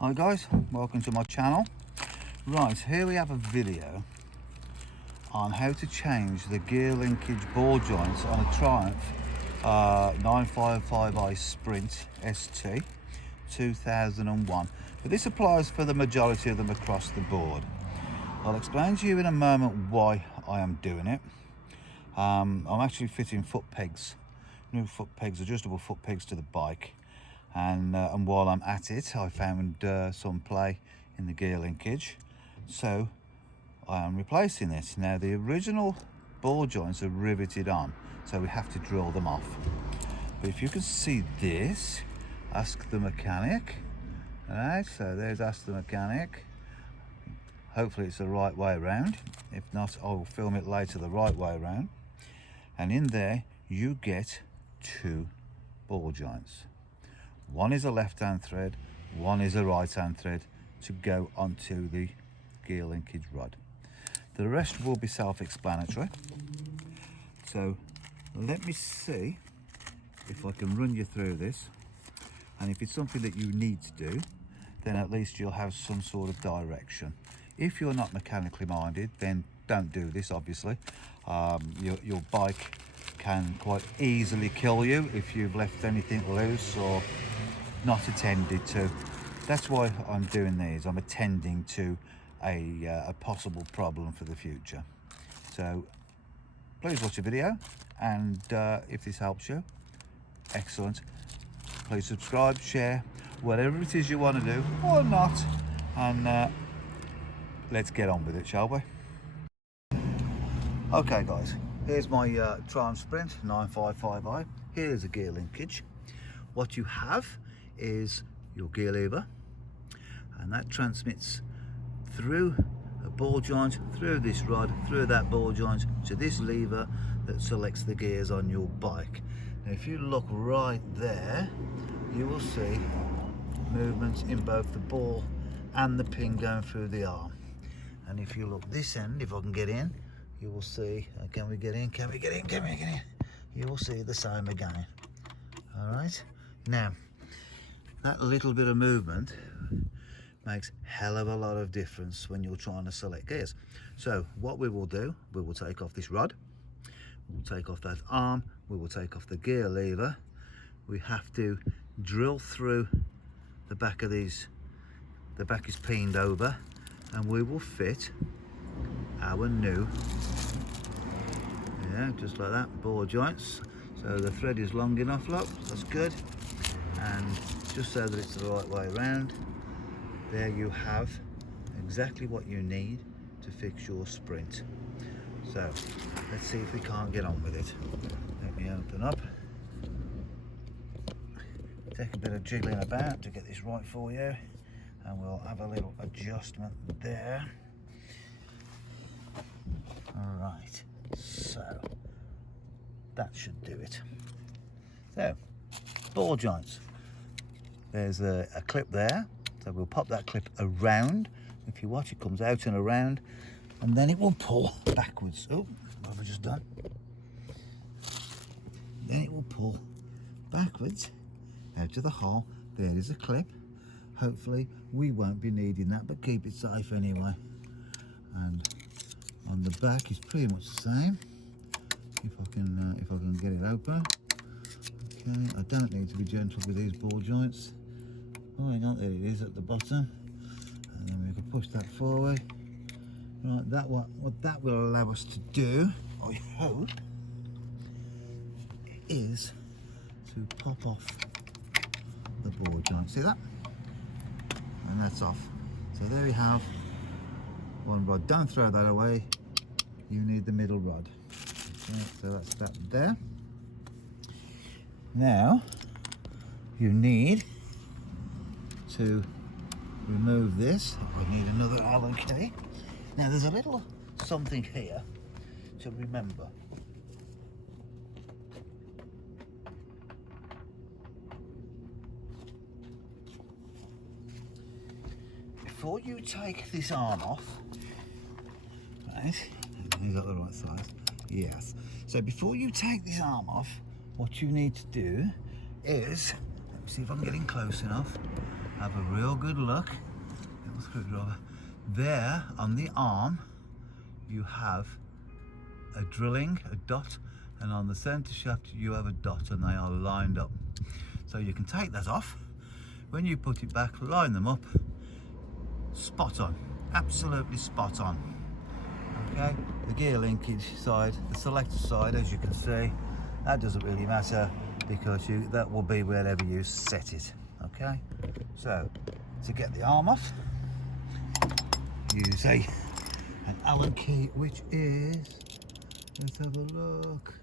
Hi guys, welcome to my channel. Right, here we have a video on how to change the gear linkage ball joints on a Triumph 955i Sprint ST 2001. But this applies for the majority of them across the board. I'll explain to you in a moment why I am doing it. I'm actually fitting foot pegs, new foot pegs, adjustable foot pegs to the bike. And while I'm at it, I found some play in the gear linkage, so I am replacing this. Now the original ball joints are riveted on, so we have to drill them off. But if you can see this, ask the mechanic. Alright, so there's ask the mechanic. Hopefully it's the right way around. If not, I will film it later the right way around. And in there you get two ball joints. One is a left-hand thread, one is a right-hand thread to go onto the gear linkage rod. The rest will be self-explanatory. So let me see if I can run you through this, and if it's something that you need to do, then at least you'll have some sort of direction. If you're not mechanically minded, then don't do this, obviously. Your bike can quite easily kill you if you've left anything loose or not attended to. That's why I'm doing these. I'm attending to a possible problem for the future. So please watch the video, and if this helps you, excellent. Please subscribe, share, whatever it is you want to do or not, and let's get on with it, shall we? Okay guys, here's my Triumph Sprint 955i. Here's a gear linkage. What you have is your gear lever, and that transmits through a ball joint, through this rod, through that ball joint to this lever that selects the gears on your bike. Now if you look right there, you will see movements in both the ball and the pin going through the arm. And if you look this end, if I can get in, you will see, can we get in, can we get in, can we get in? You will see the same again. All right, now that little bit of movement makes hell of a lot of difference when you're trying to select gears. So what we will do, we will take off this rod, we'll take off that arm, we will take off the gear lever. We have to drill through the back of these. The back is peened over, and we will fit our new, just like that, ball joints. So the thread is long enough, look, that's good. And just so that it's the right way around, there you have exactly what you need to fix your Sprint. So let's see if we can't get on with it. Let me open up, take a bit of jiggling about to get this right for you, and we'll have a little adjustment there. All right, so that should do it. So ball joints, there's a clip there, so we'll pop that clip around. If you watch, it comes out and around, and then it will pull backwards. Oh, what have I just done? Then it will pull backwards out of the hole. There is a clip. Hopefully we won't be needing that, but keep it safe anyway. And on the back is pretty much the same. If I can get it open. Okay, I don't need to be gentle with these ball joints. Oh, hang on, there it is at the bottom. And then we can push that forward. Right, what that will allow us to do, I hope, is to pop off the ball joint. See that? And that's off. So there we have one rod. Don't throw that away. You need the middle rod. Okay, so that's that there. Now you need to remove this. We need another Allen key. Now there's a little something here to remember. Before you take this arm off, right, you got the right size, yes. So before you take this arm off, what you need to do is, let me see if I'm getting close enough, have a real good look. Little screwdriver. There on the arm you have a drilling, a dot, and on the center shaft you have a dot, and they are lined up. So you can take that off. When you put it back, line them up. Spot on, absolutely spot on. Okay, the gear linkage side, the selector side, as you can see, that doesn't really matter because that will be wherever you set it. Okay, so to get the arm off, use an Allen key, which is, let's have a look,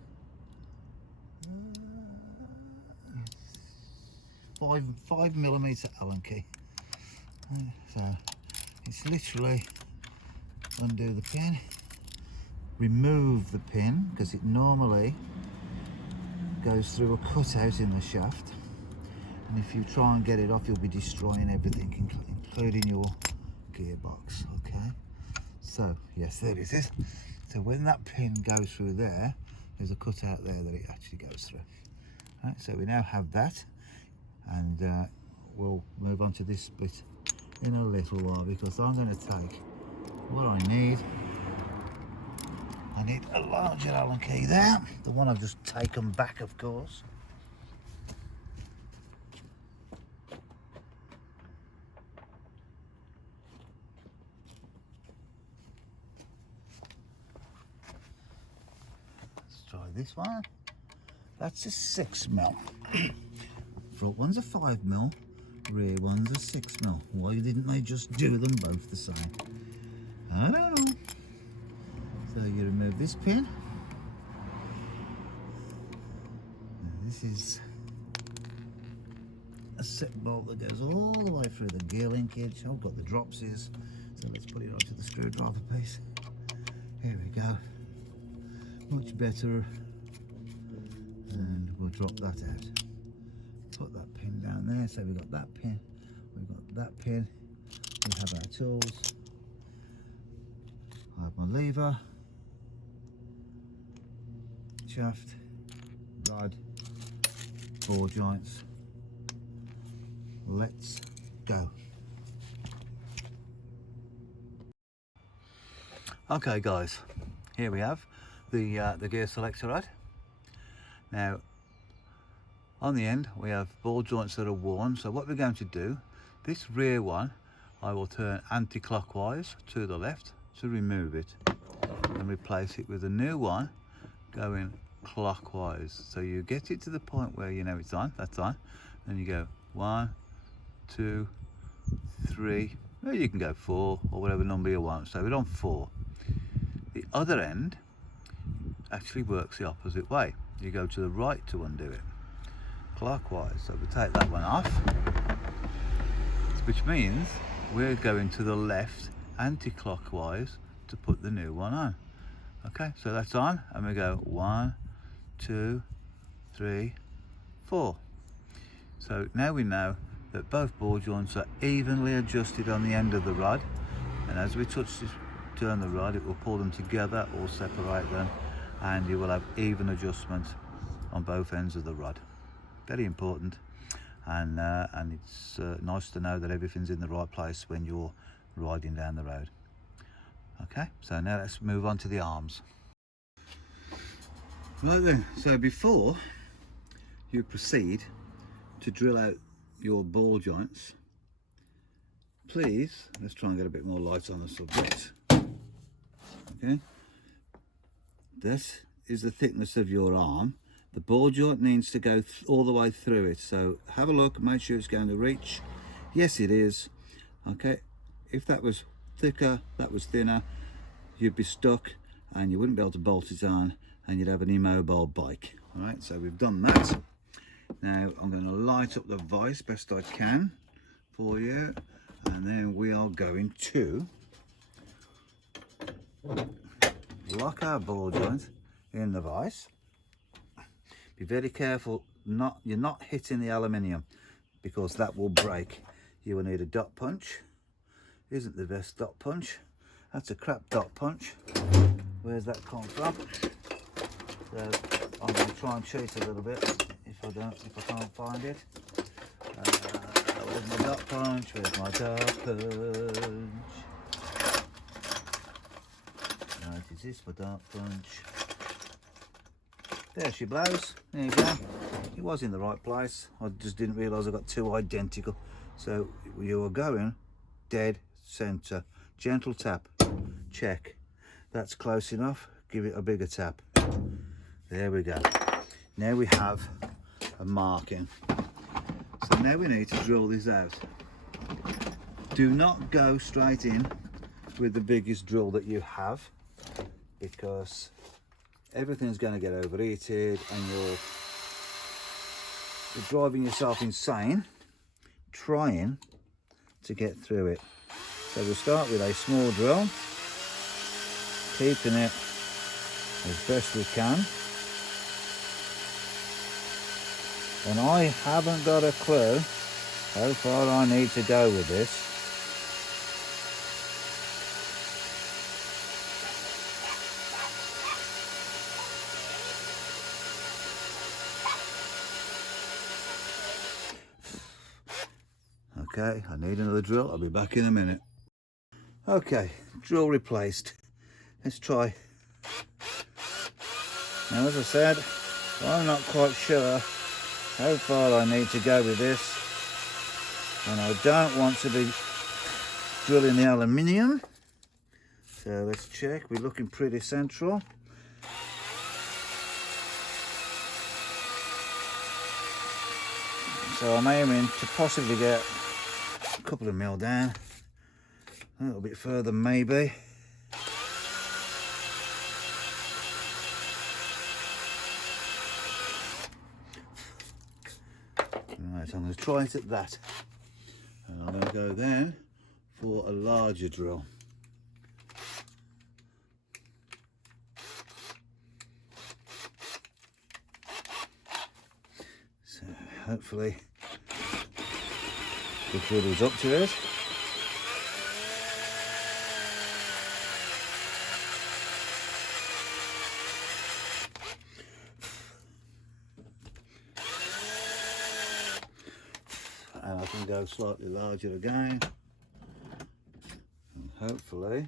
5mm Allen key. So it's literally undo the pin, remove the pin because it normally goes through a cutout in the shaft, and if you try and get it off you'll be destroying everything, including your gearbox. Okay, so yes, there it is. So when that pin goes through there, there's a cutout there that it actually goes through. Right, so we now have that, and we'll move on to this bit in a little while because I'm going to take what I need. I need a larger Allen key there, the one I've just taken back, of course. Let's try this one. That's a 6mm. Front one's a 5mm, rear one's a 6mm. Why didn't they just do them both the same? I don't know. So you remove this pin. And this is a set bolt that goes all the way through the gear linkage. I've got the dropsies, so let's put it onto the screwdriver piece. Here we go. Much better. And we'll drop that out. Put that pin down there. So we've got that pin, we've got that pin. We have our tools. I have my lever, shaft, rod, ball joints. Let's go. Okay guys, here we have the gear selector rod. Now on the end we have ball joints that are worn, so what we're going to do, this rear one I will turn anti-clockwise to the left to remove it and replace it with a new one going clockwise. So you get it to the point where you know it's on, that's on, then you go 1, 2, 3, well, you can go 4 or whatever number you want. So we're on 4. The other end actually works the opposite way. You go to the right to undo it, clockwise. So we take that one off, which means we're going to the left anti-clockwise to put the new one on. Okay, so that's on, and we go 1, 2, 3, 4. So now we know that both ball joints are evenly adjusted on the end of the rod, and as we turn the rod, it will pull them together or separate them, and you will have even adjustment on both ends of the rod. Very important, and it's nice to know that everything's in the right place when you're riding down the road. Okay, so now let's move on to the arms. Right then, so before you proceed to drill out your ball joints, please, let's try and get a bit more light on the subject. Okay, this is the thickness of your arm. The ball joint needs to go all the way through it, so have a look, make sure it's going to reach. Yes, it is. Okay, if that was thicker, that was thinner, you'd be stuck and you wouldn't be able to bolt it on, and you'd have an immobile bike. All right, so we've done that. Now I'm going to light up the vise best I can for you, and then we are going to lock our ball joint in the vise. Be very careful, you're not hitting the aluminium because that will break. You will need a dot punch. Isn't the best dot punch. That's a crap dot punch. Where's that come from? So I'm going to try and cheat a little bit if I can't find it. Where's my dot punch? Where's my dot punch? Right, is this my dot punch? There she blows. There you go. It was in the right place. I just didn't realise I got two identical. So you are going dead centre. Gentle tap. Check. That's close enough. Give it a bigger tap. There we go. Now we have a marking. So now we need to drill this out. Do not go straight in with the biggest drill that you have, because everything's going to get overheated and you're driving yourself insane trying to get through it. So we'll start with a small drill, keeping it as best we can. And I haven't got a clue how far I need to go with this. Okay, I need another drill. I'll be back in a minute. Okay, drill replaced. Let's try. Now, as I said, I'm not quite sure how far I need to go with this, and I don't want to be drilling the aluminium. So let's check. We're looking pretty central. So I'm aiming to possibly get a couple of mil down, a little bit further maybe. Right, I'm going to try it at that, and I'm going to go then for a larger drill. So hopefully the drill is up to it. And I can go slightly larger again, and hopefully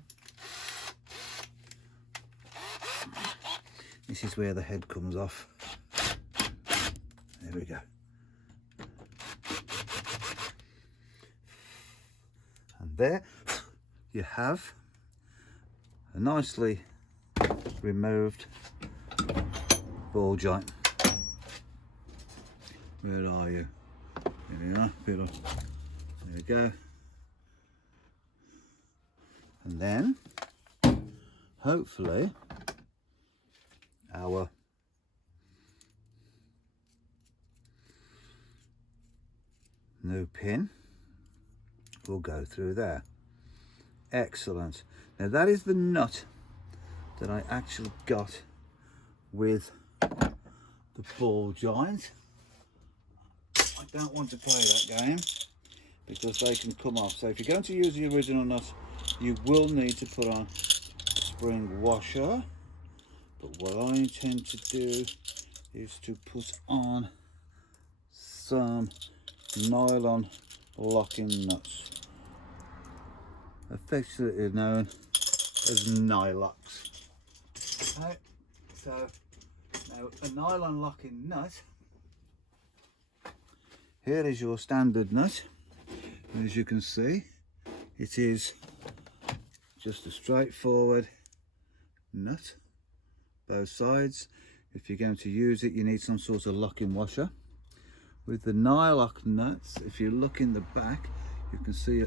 this is where the head comes off. There we go. And there you have a nicely removed ball joint. Where are you? There we are, there we go. And then hopefully our new pin will go through there. Excellent. Now that is the nut that I actually got with the ball joint. I don't want to play that game because they can come off. So if you're going to use the original nut, you will need to put on a spring washer. But what I intend to do is to put on some nylon locking nuts, affectionately known as Nylox. Right, so now a nylon locking nut, here is your standard nut, and as you can see it is just a straightforward nut, both sides. If you're going to use it, you need some sort of locking washer. With the Nylox nuts, if you look in the back, you can see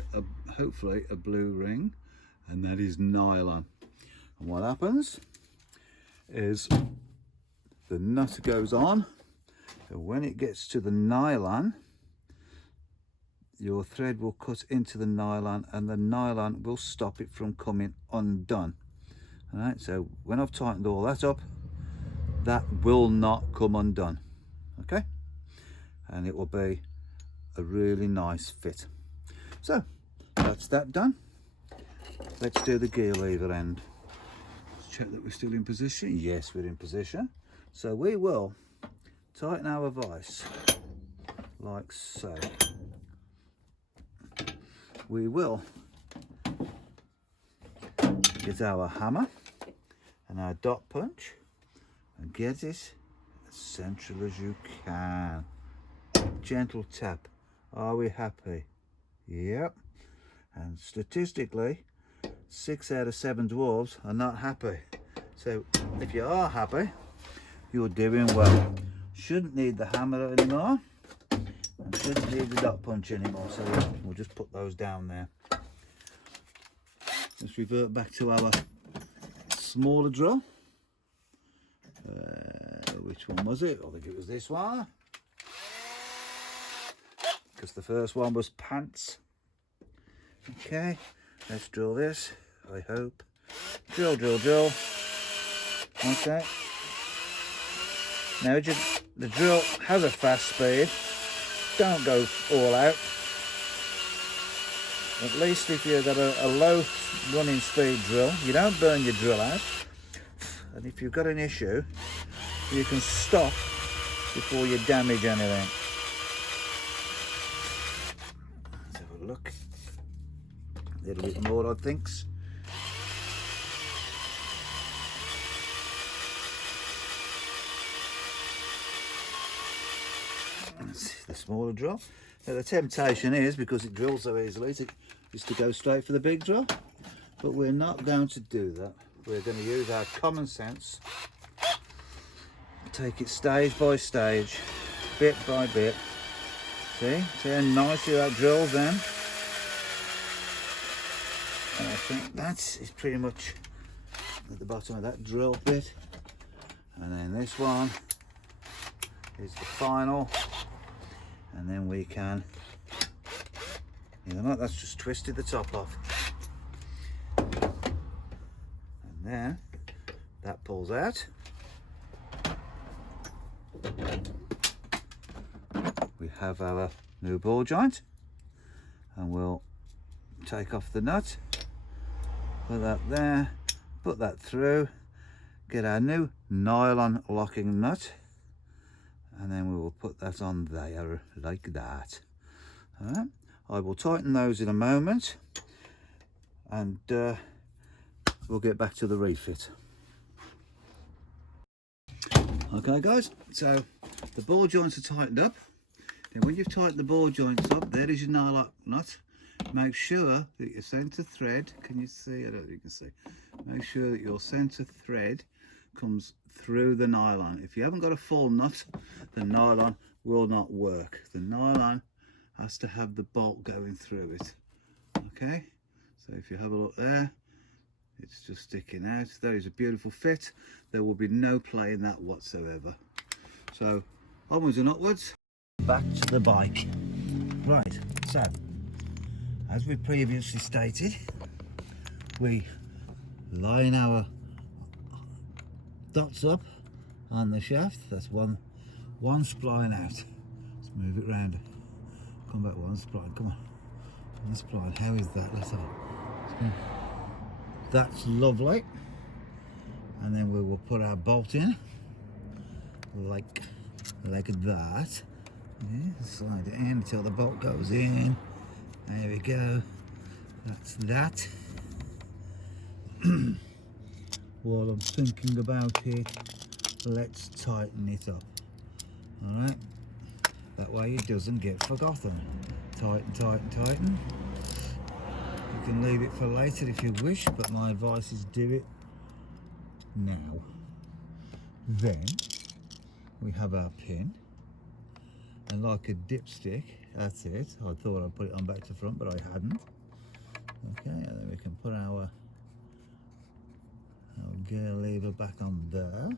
hopefully a blue ring, and that is nylon. And what happens is the nut goes on, and when it gets to the nylon, your thread will cut into the nylon, and the nylon will stop it from coming undone. All right, so when I've tightened all that up, that will not come undone. Okay, and it will be a really nice fit. So that's that done. Let's do the gear lever end. Let's check that we're still in position. Yes, we're in position. So we will tighten our vise like so. we will get our hammer and our dot punch and get it as central as you can. Gentle tap. Are we happy? Yep. And statistically, 6 out of 7 dwarves are not happy. So if you are happy, you're doing well. Shouldn't need the hammer anymore, and shouldn't need the dot punch anymore. So we'll just put those down there. Let's revert back to our smaller drill. Which one was it? I think it was this one, because the first one was pants. Okay, let's drill this. I hope. Drill, drill, drill. Okay. Now the drill has a fast speed. Don't go all out. At least if you've got a low running speed drill, you don't burn your drill out. And if you've got an issue, you can stop before you damage anything. Let's have a look. A little bit more, I think. The smaller drill. Now the temptation is, because it drills so easily, is to go straight for the big drill, but we're not going to do that. We're going to use our common sense, take it stage by stage, bit by bit. See how nicely that drills then? And I think that is pretty much at the bottom of that drill bit, and then this one is the final. And then we can, you know, that's just twisted the top off. And then that pulls out. We have our new ball joint, and we'll take off the nut, put that there, put that through, get our new nylon locking nut, and then we will put that on there like that. All right. I will tighten those in a moment, and we'll get back to the refit. Okay guys, so the ball joints are tightened up. Now when you've tightened the ball joints up, there is your nylon nut. Make sure that your center thread, can you see? I don't know if you can see. Make sure that your center thread comes through the nylon. If you haven't got a full nut, the nylon will not work. The nylon has to have the bolt going through it. Okay, so if you have a look there, it's just sticking out. That is a beautiful fit. There will be no play in that whatsoever. So onwards and upwards. Back to the bike. Right, so as we previously stated, we line our dots up on the shaft. That's one spline out. Let's move it round. Come back one spline. Come on, one spline. How is that? Let's have it. That's lovely. And then we will put our bolt in like that. Yeah, slide it in until the bolt goes in. There we go. That's that. While I'm thinking about it, let's tighten it up. All right, that way it doesn't get forgotten. Tighten, tighten, tighten. You can leave it for later if you wish, but my advice is do it now. Then we have our pin, and like a dipstick, that's it. I thought I'd put it on back to front, but I hadn't. Okay, and then we can put our gear lever back on there.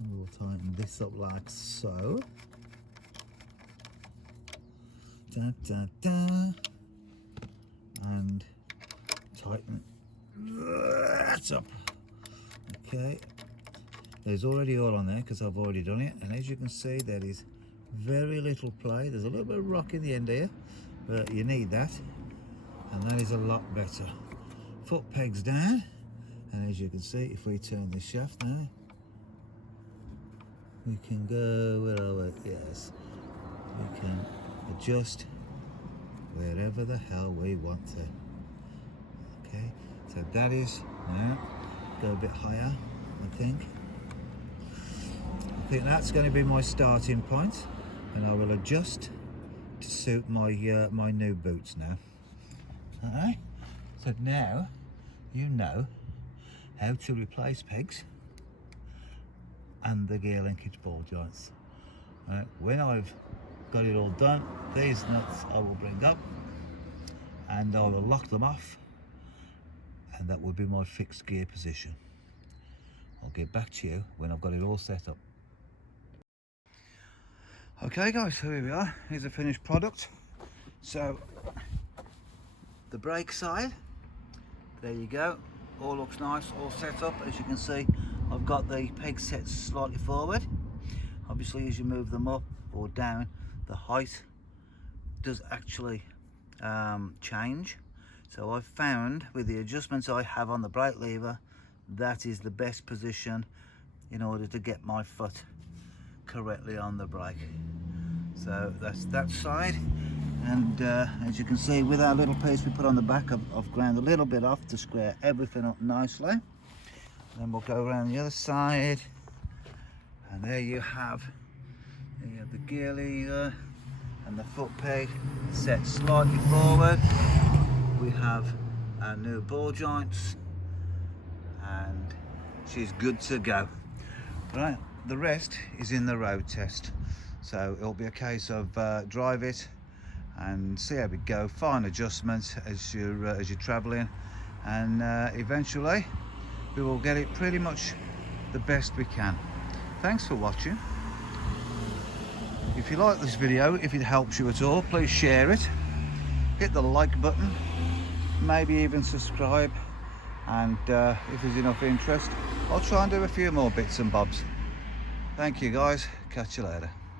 And we'll tighten this up like so. Da, da, da. And tighten that up. Okay, there's already oil on there because I've already done it, and as you can see there is very little play. There's a little bit of rock in the end here, but you need that, and that is a lot better. Foot pegs down, and as you can see, if we turn the shaft now, we can go, where are we? Yes, we can adjust. There wherever the hell we want to. Okay, so that is now go a bit higher. I think that's going to be my starting point, and I will adjust to suit my my new boots now. Alright, so now you know how to replace pegs and the gear linkage ball joints. Right, when I've got it all done, these nuts I will bring up and I will lock them off, and that will be my fixed gear position. I'll get back to you when I've got it all set up. Okay guys, so here we are. Here's the finished product. So the brake side, there you go, all looks nice, all set up. As you can see, I've got the pegs set slightly forward. Obviously as you move them up or down, the height does actually change. So I've found with the adjustments I have on the brake lever, that is the best position in order to get my foot correctly on the brake. So that's that side, and as you can see, with our little piece we put on the back, I've ground a little bit off to square everything up nicely. Then we'll go around the other side, and there you have the gear lever and the foot peg set slightly forward. We have our new ball joints, and she's good to go. Right, the rest is in the road test, so it'll be a case of drive it and see how we go, fine adjustments as you're traveling, and eventually we will get it pretty much the best we can. Thanks for watching. If you like this video, if it helps you at all, please share it, hit the like button, maybe even subscribe, and if there's enough interest, I'll try and do a few more bits and bobs. Thank you guys, catch you later.